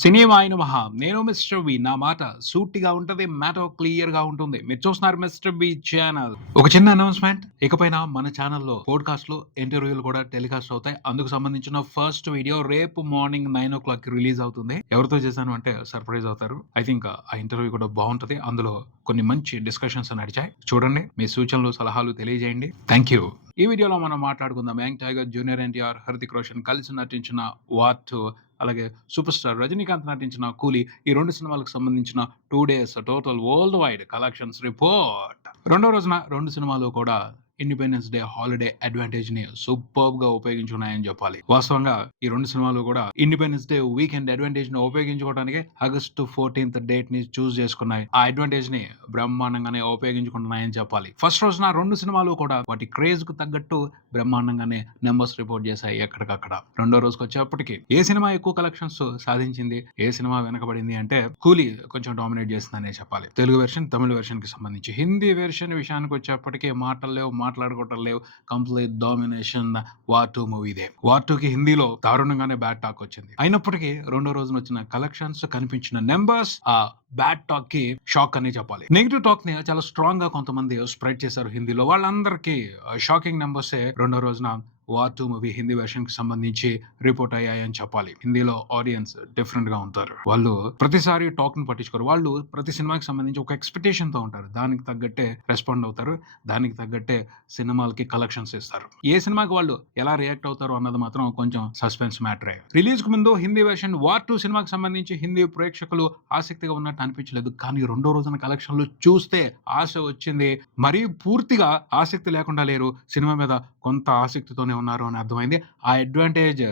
సినిమాయిన మహా నేను mister B. నా మాట సూటిగా ఉంటది. మ్యాటర్ క్లియర్‌గా ఉంటుంది. మీరు చూస్తున్నారు మిస్టర్ బి ఛానల్. ఒక చిన్న అనౌన్స్‌మెంట్. ఇకపైన మన ఛానల్‌లో పోడ్‌కాస్ట్‌లు, ఇంటర్వ్యూలు కూడా టెలికాస్ట్ అవుతాయి. అందుకు సంబంధించిన ఫస్ట్ వీడియో రేపు మార్నింగ్ 9:00కి రిలీజ్ అవుతుంది. ఎవరితో చేశాను అంటే సర్ప్రైజ్ అవుతారు. ఐ థింక్ ఆ ఇంటర్వ్యూ కూడా బావుంటది. అందులో కొన్ని మంచి డిస్కషన్స్ నడిచాయి. చూడండి. మీ సూచనలు, సలహాలు తెలియజేయండి. Thank you. ఈ వీడియోలో మనం మాట్లాడుకుందాం young tiger, junior NTR, Hrithik Roshan కలిసి నటించిన వార్ 2 అలాగే సూపర్ స్టార్ రజనీకాంత్ నటించిన 'కూలీ' ఈ 2 సినిమాలకు సంబంధించిన 2 days total world wide collections report. రెండో రోజున 2 సినిమాలు కూడా ఇండిపెండెన్స్ డే హాలిడే అడ్వాంటేజ్‌ని సూపర్బ్‌గా ఉపయోగించుకున్నాయని చెప్పాలి. వాస్తవంగా ఈ 2 సినిమాలు కూడా ఇండిపెండెన్స్ డే వీకెండ్ అడ్వాంటేజ్‌ని ఉపయోగించుకోవడానికి ఆగస్టు 14th డేట్‌ని చూస్ చేసుకున్నాయి. ఆ అడ్వాంటేజ్‌ని బ్రహ్మాండంగానే ఉపయోగించుకుంటున్నాయని చెప్పాలి. ఫస్ట్ రోజున 2 సినిమాలు కూడా వాటి క్రేజ్‌కు తగ్గట్టు బ్రహ్మాండంగానే నంబర్స్ రిపోర్ట్ చేశాయి ఎక్కడికక్కడ. రెండో రోజుకొచ్చేప్పటికి ఏ సినిమా ఎక్కువ కలెక్షన్స్ సాధించింది, ఏ సినిమా వెనకబడింది అంటే 'కూలీ' కొంచెం డామినేట్ చేసిందనే చెప్పాలి. తెలుగు వెర్షన్, తమిళ వెర్షన్‌కి సంబంధించి. హిందీ వెర్షన్ విషయానికొచ్చేప్పటికి మాటలు లేవు, మాట్లాడుకోవటం లేవు. Complete domination war 2 మూవీదే. వార్ 2కి హిందీలో దారుణంగానే బ్యాడ్ టాక్ వచ్చింది. అయినప్పటికీ రెండో రోజున వచ్చిన కలెక్షన్స్, కనిపించిన నెంబర్స్ ఆ బ్యాడ్ టాక్ కి షాక్ అనే చెప్పాలి. నెగిటివ్ టాక్ ని చాలా స్ట్రాంగ్ గా కొంతమంది స్ప్రెడ్ చేశారు హిందీలో. వాళ్ళందరికీ షాకింగ్ నెంబర్సే రెండో రోజున వార్ 2 మూవీ హిందీ వెర్షన్ కి సంబంధించి రిపోర్ట్ అయ్యాయని చెప్పాలి. హిందీలో ఆడియన్స్ డిఫరెంట్ గా ఉంటారు. వాళ్ళు ప్రతిసారి టాక్ ని పట్టించుకోరు. వాళ్ళు ప్రతి సినిమాకి సంబంధించి ఒక ఎక్స్పెక్టేషన్ తో ఉంటారు. దానికి తగ్గట్టే రెస్పాండ్ అవుతారు. దానికి తగ్గట్టే సినిమాలకి కలెక్షన్స్ ఇస్తారు. ఏ సినిమాకి వాళ్ళు ఎలా రియాక్ట్ అవుతారు అన్నది మాత్రం కొంచెం సస్పెన్స్ మ్యాటరే. రిలీజ్ కు ముందు హిందీ వెర్షన్ వార్ 2 సినిమాకి సంబంధించి హిందీ ప్రేక్షకులు ఆసక్తిగా ఉన్నట్టు అనిపించలేదు. కానీ రెండో రోజున కలెక్షన్లు చూస్తే ఆశ వచ్చింది. మరీ పూర్తిగా ఆసక్తి లేకుండా లేరు. సినిమా మీద కొంత ఆసక్తితోనే ఉన్నారు అని అర్థమైంది. ఆ అడ్వాంటేజ్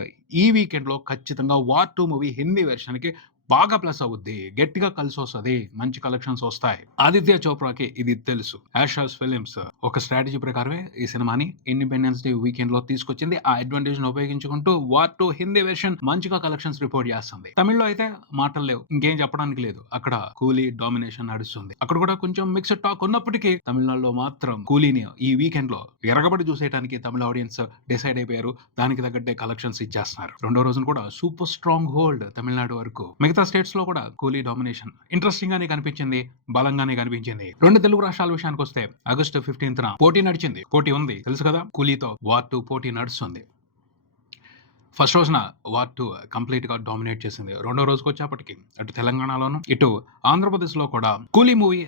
ఈ వీకెండ్ లో ఖచ్చితంగా వార్ 2 మూవీ హిందీ వెర్షన్ కి బాగా ప్లస్ అవుద్ది. గట్టిగా కలిసి వస్తది. మంచి కలెక్షన్స్ వస్తాయి. ఆదిత్య చోప్రాకి ఇది తెలుసు. యాషాస్ ఫిలిమ్స్ ఒక స్ట్రాటజీ ప్రకారమే ఈ సినిమాని ఇండిపెండెన్స్ డే వీకెండ్ లో తీసుకొచ్చింది. ఆ అడ్వాంటేజ్ ను ఉపయోగించుకుంటూ వార్ 2 హిందీ వెర్షన్ మంచిగా కలెక్షన్స్ రిపోర్ట్ చేస్తుంది. తమిళ్లో అయితే మాటలు లేవు. ఇంకేం చెప్పడానికి లేదు. అక్కడ కూలీ డామినేషన్ నడుస్తుంది. అక్కడ కూడా కొంచెం మిక్స్డ్ టాక్ ఉన్నప్పటికీ తమిళనాడులో మాత్రం కూలీని ఈ వీకెండ్ లో ఎరగబడి చూసేయడానికి తమిళ ఆడియన్స్ డిసైడ్ అయిపోయారు. దానికి తగ్గట్టే కలెక్షన్స్ ఇచ్చేస్తున్నారు. రెండో రోజున కూడా సూపర్ స్ట్రాంగ్ హోల్డ్ తమిళనాడు వరకు. మిగతా స్టేట్స్ లో కూడా కూలీ డామినేషన్ ఇంట్రెస్టింగ్ గానే కనిపించింది. బలంగానే కనిపించింది. రెండు తెలుగు రాష్ట్రాల విషయానికి వస్తే ఆగస్టు 15th పోటీ నడిచింది. పోటీ ఉంది తెలుసు కదా. కూలీతో వార్ 2 పోటీ నడుస్తుంది. ఫస్ట్ రోజున వార్ 2 కంప్లీట్ గా డామినేట్ చేసింది. రెండో రోజుకి వచ్చేప్పటికి అటు తెలంగాణలోను ఇటు ఆంధ్రప్రదేశ్ లో కూడా కూలీ మూవీ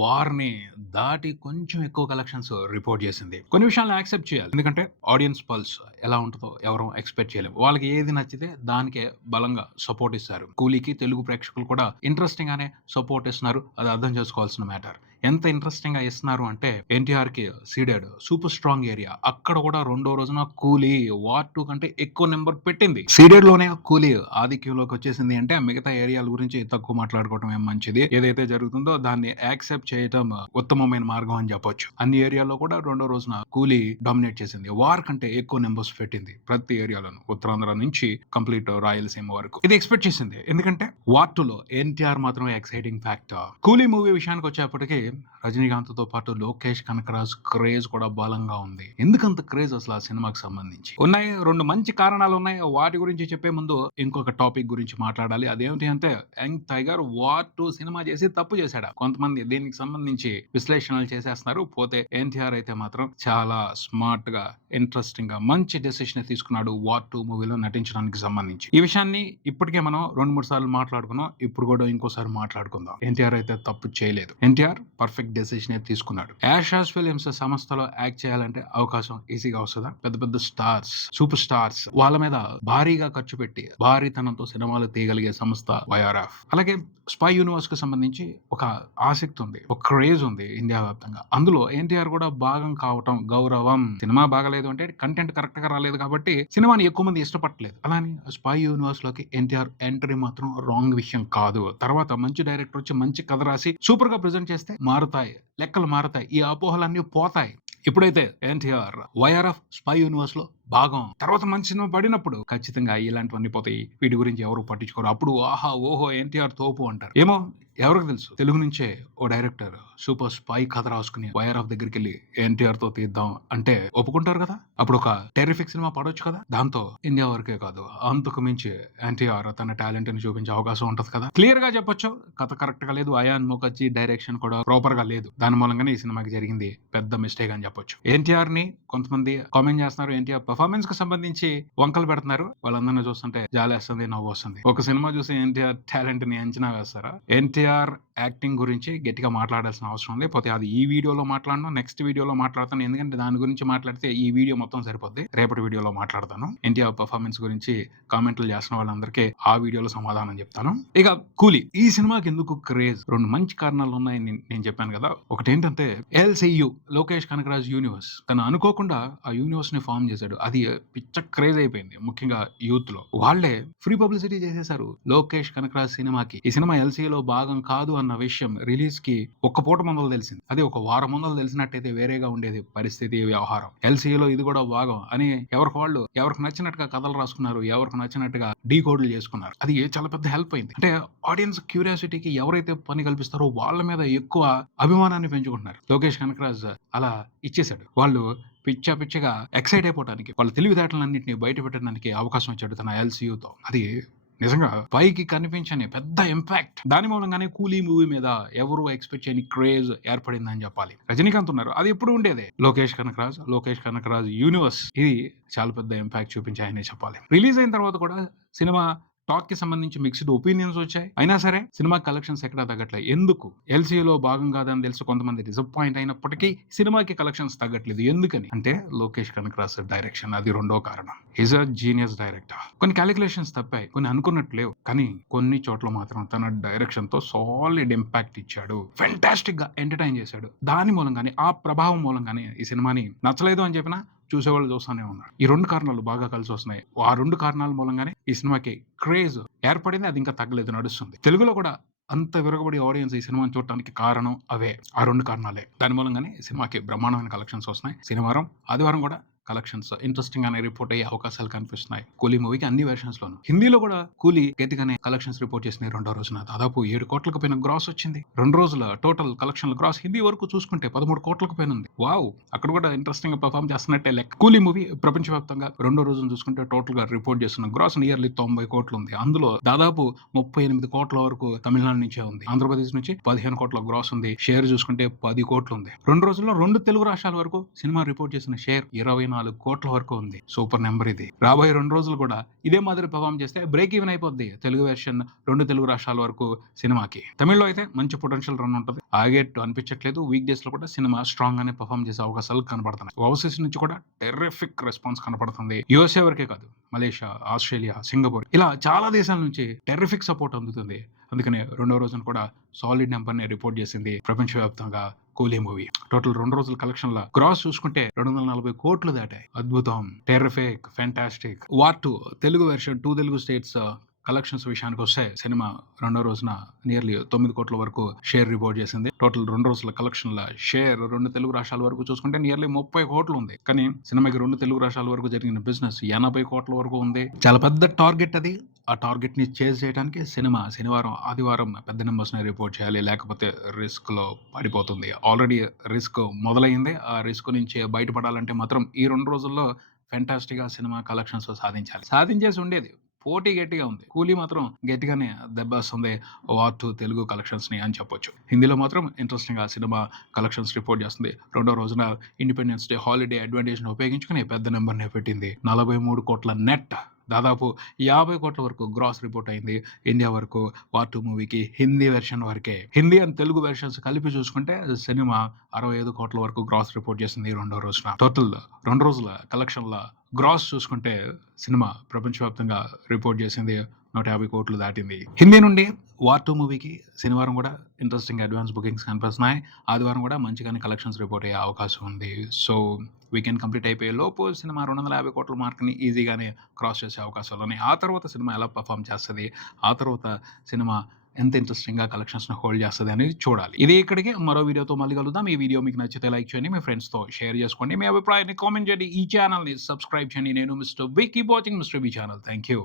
వార్ని దాటి కొంచెం ఎక్కువ కలెక్షన్స్ రిపోర్ట్ చేసింది. కొన్ని విషయాలను యాక్సెప్ట్ చేయాలి. ఎందుకంటే ఆడియన్స్ పల్స్ ఎలా ఉంటుందో ఎవరు ఎక్స్పెక్ట్ చేయలేము. వాళ్ళకి ఏది నచ్చితే దానికే బలంగా సపోర్ట్ ఇస్తారు. కూలీకి తెలుగు ప్రేక్షకులు కూడా ఇంట్రెస్టింగ్ గానే సపోర్ట్ ఇస్తున్నారు. అది అర్థం చేసుకోవాల్సిన మ్యాటర్. ఎంత ఇంట్రెస్టింగ్ గా ఇస్తున్నారు అంటే ఎన్టీఆర్ కి సీడెడ్ సూపర్ స్ట్రాంగ్ ఏరియా. అక్కడ కూడా రెండో రోజున కూలీ వార్ 2 కంటే ఎక్కువ నెంబర్ పెట్టింది. సీడెడ్ లోనే కూలీ ఆధిక్యంలోకి వచ్చేసింది అంటే మిగతా ఏరియాల గురించి తక్కువ మాట్లాడుకోవడం ఏం మంచిది. ఏదైతే జరుగుతుందో దాన్ని యాక్సెప్ట్ చేయడం ఉత్తమమైన మార్గం అని చెప్పొచ్చు. అన్ని ఏరియాలో కూడా రెండో రోజున కూలీ డామినేట్ చేసింది. వార్ కంటే ఎక్కువ నెంబర్స్ పెట్టింది ప్రతి ఏరియాలోను. ఉత్తరాంధ్ర నుంచి కంప్లీట్ రాయలసీమ వరకు. ఇది ఎక్స్పెక్ట్ చేసింది. ఎందుకంటే వార్ 2 లో ఎన్టీఆర్ మాత్రమే ఎక్సైటింగ్ ఫ్యాక్టర్. కూలీ మూవీ విషయానికి వచ్చేప్పటికి రజనీకాంత్ తో పాటు లోకేష్ కనకరాజ్ క్రేజ్ కూడా బలంగా ఉంది. ఎందుకంత క్రేజ్ అసలు ఆ సినిమాకి సంబంధించి ఉన్నాయి. రెండు మంచి కారణాలు ఉన్నాయి. వాటి గురించి చెప్పే ముందు ఇంకొక టాపిక్ గురించి మాట్లాడాలి. అదేమిటి అంటే యంగ్ టైగర్ వార్ 2 సినిమా చేసి తప్పు చేశాడా? కొంతమంది దీనికి సంబంధించి విశ్లేషణలు చేసేస్తున్నారు. పోతే ఎన్టీఆర్ అయితే మాత్రం చాలా స్మార్ట్ గా ఇంట్రెస్టింగ్ గా మంచి డెసిషన్ తీసుకున్నాడు వార్ 2 మూవీలో నటించడానికి సంబంధించి. ఈ విషయాన్ని ఇప్పటికే మనం 2-3 సార్లు మాట్లాడుకున్నాం. ఇప్పుడు కూడా ఇంకోసారి మాట్లాడుకుందాం. ఎన్టీఆర్ అయితే తప్పు చేయలేదు. ఎన్టీఆర్ పర్ఫెక్ట్ డెసిషన్ తీసుకున్నాడు. యాషాస్ ఫిలిమ్స్ సంస్థలో యాక్ట్ చేయాలంటే అవకాశం ఈజీగా వస్తుందా? పెద్ద పెద్ద స్టార్స్, సూపర్ స్టార్స్ వాళ్ళ మీద భారీగా ఖర్చు పెట్టి భారీతనంతో సినిమాలు తీయగలిగే సంస్థ వైఆర్ఎఫ్. అలాగే స్పై యూనివర్స్ కి సంబంధించి ఒక ఆసక్తి ఉంది, ఒక క్రేజ్ ఉంది ఇండియా వ్యాప్తంగా. అందులో ఎన్టీఆర్ కూడా భాగం కావటం గౌరవం. సినిమా బాగలేదు అంటే కంటెంట్ కరెక్ట్ గా రాలేదు కాబట్టి సినిమాని ఎక్కువ మంది ఇష్టపడలేదు. అలాని స్పై యూనివర్స్ లోకి ఎన్టీఆర్ ఎంట్రీ మాత్రం రాంగ్ విషయం కాదు. తర్వాత మంచి డైరెక్టర్ వచ్చి మంచి కథ రాసి సూపర్ గా ప్రెజెంట్ చేస్తే మారుతాయి, లెక్కలు మారుతాయి, ఈ అపోహలన్నీ పోతాయి. ఇప్పుడైతే ఎన్టీఆర్ వైఆర్ఎఫ్ స్పై యూనివర్స్ లో భాగం తర్వాత మంచి సినిమా పడినప్పుడు ఖచ్చితంగా ఇలాంటివన్నీ పోతాయి. వీటి గురించి ఎవరు పట్టించుకోరు. అప్పుడు ఆహా! ఓహో! ఎన్టీఆర్ తోపు అంటారు. ఏమో ఎవరికి తెలుసు? తెలుగు నుంచే ఓ డైరెక్టర్ సూపర్ స్పై కథ రాసుకుని వైఆర్ఆఫ్ దగ్గరికెళ్ళి ఎన్టీఆర్‌తో తీద్దాం అంటే ఒప్పుకుంటారు కదా! అప్పుడొక టెర్రిఫిక్ సినిమా పడొచ్చు కదా! దాంతో ఇండియా వరకే కాదు అంతకు మించి ఎన్టీఆర్ తన టాలెంట్‌ని చూపించే అవకాశం ఉంటది కదా! క్లియర్‌గా చెప్పొచ్చు. కథ కరెక్ట్‌గా లేదు. అయాన్ ముఖర్జీ డైరెక్షన్ కూడా ప్రాపర్‌గా లేదు. దాని మూలంగానే ఈ సినిమాకి జరిగింది పెద్ద మిస్టేక్ అని చెప్పొచ్చు. ఎన్టీఆర్‌ని కొంతమంది కామెంట్ చేస్తున్నారు. ఎన్టీఆర్ పెర్ఫార్మన్స్‌కి సంబంధించి వంకలు పెడుతున్నారు. వాళ్ళందరిని చూస్తుంటే జాలేస్తుంది, నవ్వొస్తుంది. ఒక సినిమా చూసి ఎన్టీఆర్ టాలెంట్‌ని అంచనా వేస్తారా? ఎన్టీఆర్ యాక్టింగ్ గురించి గట్టిగా మాట్లాడాల్సిన అవసరం ఉంది. పోతే అది ఈ వీడియోలో మాట్లాడను. నెక్స్ట్ వీడియోలో మాట్లాడతాను. ఎందుకంటే దాని గురించి మాట్లాడితే ఈ వీడియో మొత్తం సరిపోద్ది. రేపటి వీడియోలో మాట్లాడతాను. ఎన్టీఆర్ పెర్ఫార్మన్స్ గురించి కామెంట్లు చేస్తున్న వాళ్ళందరికీ ఆ వీడియోలో సమాధానం చెప్తాను. ఇక కూలీ ఈ సినిమాకి ఎందుకు క్రేజ్? 2 మంచి కారణాలు ఉన్నాయని నేను చెప్పాను కదా! ఒకటేంటంటే ఎల్‌సీయూ లోకేష్ కనగరాజ్ యూనివర్స్. తను అనుకోకుండా ఆ యూనివర్స్‌ని ఫార్మ్ చేశాడు. అది పిచ్చ క్రేజ్ అయిపోయింది. ముఖ్యంగా యూత్‌లో. వాళ్ళే ఫ్రీ పబ్లిసిటీ చేసేశారు లోకేష్ కనగరాజ్ సినిమాకి. ఈ సినిమా ఎల్‌సీయూలో భాగం కాదు అన్న విషయం రిలీజ్‌కి ఒక్క పూట ముందల తెలిసింది. అది ఒక వారం ముందల తెలిసినట్టయితే వేరేగా ఉండేది పరిస్థితి, వ్యవహారం. ఎల్‌సీయూలో ఇది కూడా భాగం అని ఎవరికి వాళ్ళు ఎవరికి నచ్చినట్టుగా కథలు రాసుకున్నారు. ఎవరికి నచ్చినట్టుగా డీకోడ్‌లు చేసుకున్నారు. అది చాలా పెద్ద హెల్ప్ అయింది. అంటే ఆడియన్స్ క్యూరియాసిటీకి ఎవరైతే పని కల్పిస్తారో వాళ్ళ మీద ఎక్కువ అభిమానాన్ని పెంచుకుంటున్నారు. లోకేష్ కనగరాజ్ అలా ఇచ్చేసాడు. వాళ్ళు పిచ్చగా ఎక్సైట్ అయిపోవడానికి వాళ్ళ తెలివితేటలన్నింటినీ బయట పెట్టడానికి అవకాశం ఇచ్చాడు తన ఎల్‌సీయూతో. అది నిజంగా పైకి కనిపించని పెద్ద ఇంపాక్ట్. దాని మూలంగానే కూలీ మూవీ మీద ఎవరు ఎక్స్‌పెక్ట్ చేయని క్రేజ్ ఏర్పడిందని చెప్పాలి. రజనీకాంత్ ఉన్నారు. అది ఎప్పుడు ఉండేదే. లోకేష్ కనగరాజ్ యూనివర్స్ ఇది చాలా పెద్ద ఇంపాక్ట్ చూపించాయనే చెప్పాలి. రిలీజ్ అయిన తర్వాత కూడా సినిమా టాక్ కి సంబంధించి మిక్స్డ్ ఒపీనియన్స్ వచ్చాయి. అయినా సరే సినిమా కలెక్షన్స్ ఎక్కడా తగ్గట్లేదు. ఎందుకు? ఎల్‌సీయూలో భాగం కాదని తెలుసు కొంతమంది డిసప్పాయింట్ అయినప్పటికీ సినిమాకి కలెక్షన్స్ తగ్గట్లేదు. ఎందుకని? అంటే లోకేష్ కనగరాజ్ డైరెక్షన్ అది రెండో కారణం. Is a genius director. కొన్ని కాలిక్యులేషన్స్ తప్పాయి. కొన్ని అనుకున్నట్టు లేవు. కానీ కొన్ని చోట్ల మాత్రం తన డైరెక్షన్ తో సాలిడ్ ఇంపాక్ట్ ఇచ్చాడు. ఫెంటాస్టిక్ గా ఎంటర్టైన్ చేశాడు. దాని మూలంగానే ఆ ప్రభావం మూలంగానే ఈ సినిమాని నచ్చలేదు అని చెప్పినా చూసేవాళ్ళు చూస్తానే ఉన్నారు. ఈ 2 కారణాలు బాగా కలిసి వస్తున్నాయి. ఆ 2 కారణాల మూలంగానే ఈ సినిమాకి క్రేజ్ ఏర్పడింది. అది ఇంకా తగ్గలేదు, నడుస్తుంది. తెలుగులో కూడా అంత విరగబడి ఆడియన్స్ ఈ సినిమాని చూడటానికి కారణం అవే. ఆ 2 కారణాలే. దాని మూలంగానే ఈ సినిమాకి బ్రహ్మాండమైన కలెక్షన్స్ వస్తున్నాయి. శనివారం, ఆదివారం కూడా కలెక్షన్స్ ఇంట్రెస్టింగ్ గానే రిపోర్ట్ అయ్యే అవకాశాలు కనిపిస్తున్నాయి. కూలీ మూవీకి అన్ని వెర్షన్స్ లోను. హిందీలో కూడా కూలీ గట్టిగానే కలెక్షన్స్ రిపోర్ట్ చేసిన రెండో రోజున దాదాపు 7 కోట్లకు పైన గ్రాస్ వచ్చింది. 2 రోజుల టోటల్ కలెక్షన్ల గ్రాస్ హిందీ వరకు చూసుకుంటే 13 కోట్లకు పైన ఉంది. వావ్, అక్కడ కూడా ఇంట్రెస్టింగ్ గా పర్ఫామ్ చేస్తున్నట్టే లెక్క. కూలీ మూవీ ప్రపంచవ్యాప్తంగా రెండో రోజున చూసుకుంటే టోటల్ గా రిపోర్ట్ చేస్తున్న గ్రాస్ నియర్లీ 90 కోట్లు ఉంది. అందులో దాదాపు 38 కోట్ల వరకు తమిళనాడు నుంచే ఉంది. ఆంధ్రప్రదేశ్ నుంచి 15 కోట్ల గ్రాస్ ఉంది. షేర్ చూసుకుంటే 10 కోట్లు ఉంది. 2 రోజుల్లో 2 తెలుగు రాష్ట్రాల వరకు సినిమా రిపోర్ట్ చేసిన షేర్ 24 కోట్ల వరకు ఉంది. సూపర్ నెంబర్ ఇది. రాబోయే 2 రోజులు కూడా ఇదే మాదిరి పర్ఫామ్ చేస్తే బ్రేక్ ఈవెన్ అయిపోద్ది తెలుగు వెర్షన్ 2 తెలుగు రాష్ట్రాల వరకు సినిమాకి. తమిళ్లో అయితే మంచి పొటెన్షియల్ రన్ ఉంటుంది. ఆగేట్టు అనిపించట్లేదు. వీక్ డేస్ లో కూడా సినిమా స్ట్రాంగ్ గానే పర్ఫామ్ చేసే అవకాశాలు కనబడుతున్నాయి. ఓవర్సీస్ నుంచి కూడా టెర్రిఫిక్ రెస్పాన్స్ కనబడుతుంది. యూఎస్ఏ వరకే కాదు, మలేషియా, ఆస్ట్రేలియా, సింగపూర్ ఇలా చాలా దేశాల నుంచి టెర్రిఫిక్ సపోర్ట్ అందుతుంది. అందుకనే రెండో రోజున కూడా సాలిడ్ నెంబర్ ని రిపోర్ట్ చేసింది ప్రపంచవ్యాప్తంగా కూలీ మూవీ. టోటల్ 2 రోజుల కలెక్షన్ల గ్రాస్ చూసుకుంటే 240 కోట్లు దాటాయి. అద్భుతం, terrific, fantastic. War 2 Telugu version 2 Telugu states collections విషయానికి వస్తే సినిమా రెండో రోజున నియర్లీ 9 కోట్ల వరకు షేర్ రిపోర్ట్ చేసింది. టోటల్ 2 రోజుల కలెక్షన్ల షేర్ 2 తెలుగు రాష్ట్రాల వరకు చూసుకుంటే నియర్లీ 30 కోట్లు ఉంది. కానీ సినిమాకి 2 తెలుగు రాష్ట్రాల వరకు జరిగిన బిజినెస్ 80 కోట్ల వరకు ఉంది. చాలా పెద్ద టార్గెట్ అది. ఆ టార్గెట్ ని చేజ్ చేయడానికి సినిమా శనివారం, ఆదివారం పెద్ద నెంబర్స్ ని రిపోర్ట్ చేయాలి. లేకపోతే రిస్క్ లో పడిపోతుంది. ఆల్రెడీ రిస్క్ మొదలైంది. ఆ రిస్క్ నుంచి బయటపడాలంటే మాత్రం ఈ 2 రోజుల్లో ఫెంటాస్టిక్ గా సినిమా కలెక్షన్స్ సాధించాలి. సాధించేసి ఉండేది. పోటీ గట్టిగా ఉంది. కూలీ మాత్రం గట్టిగానే దెబ్బేస్తుంది వార్ 2 తెలుగు కలెక్షన్స్ ని అని చెప్పొచ్చు. హిందీలో మాత్రం ఇంట్రెస్టింగ్ గా సినిమా కలెక్షన్స్ రిపోర్ట్ చేస్తుంది. రెండో రోజున ఇండిపెండెన్స్ డే హాలిడే అడ్వాంటేజ్ ని ఉపయోగించుకుని పెద్ద నెంబర్ ని పెట్టింది. 43 కోట్ల నెట్, దాదాపు 50 కోట్ల వరకు గ్రాస్ రిపోర్ట్ అయింది ఇండియా వరకు వార్ 2 మూవీకి. హిందీ వెర్షన్ వరకే. హిందీ అండ్ తెలుగు వెర్షన్స్ కలిపి చూసుకుంటే సినిమా 65 కోట్ల వరకు గ్రాస్ రిపోర్ట్ చేసింది రెండో రోజున. టోటల్ 2 రోజుల కలెక్షన్ల గ్రాస్ చూసుకుంటే సినిమా ప్రపంచవ్యాప్తంగా రిపోర్ట్ చేసింది 150 కోట్లు దాటింది. హిందీ నుండి వార్ 2 మూవీకి శనివారం కూడా ఇంట్రెస్టింగ్ అడ్వాన్స్ బుకింగ్స్ కనిపిస్తున్నాయి. ఆదివారం కూడా మంచిగానే కలెక్షన్స్ రిపోర్ట్ అయ్యే అవకాశం ఉంది. సో వీకెండ్ కంప్లీట్ అయిపోయే లోపు సినిమా 250 కోట్ల మార్క్ని ఈజీగానే క్రాస్ చేసే అవకాశాలు ఉన్నాయి. ఆ తర్వాత సినిమా ఎలా పర్ఫామ్ చేస్తుంది, ఆ తర్వాత సినిమా ఎంత ఇంట్రెస్టింగ్‌గా కలెక్షన్స్‌ని హోల్డ్ చేస్తది అనేది చూడాలి. ఇది ఇక్కడికి మరో వీడియోతో మళ్ళీ కలుద్దాం. ఈ వీడియో మీకు నచ్చితే లైక్ చేయండి. మీ ఫ్రెండ్స్‌తో షేర్ చేసుకోండి. మీ అభిప్రాయాన్ని కామెంట్ చేయండి. ఈ ఛానెల్‌ని సబ్స్క్రైబ్ చేయండి. నేను mister V. Keep watching mister V channel. Thank you.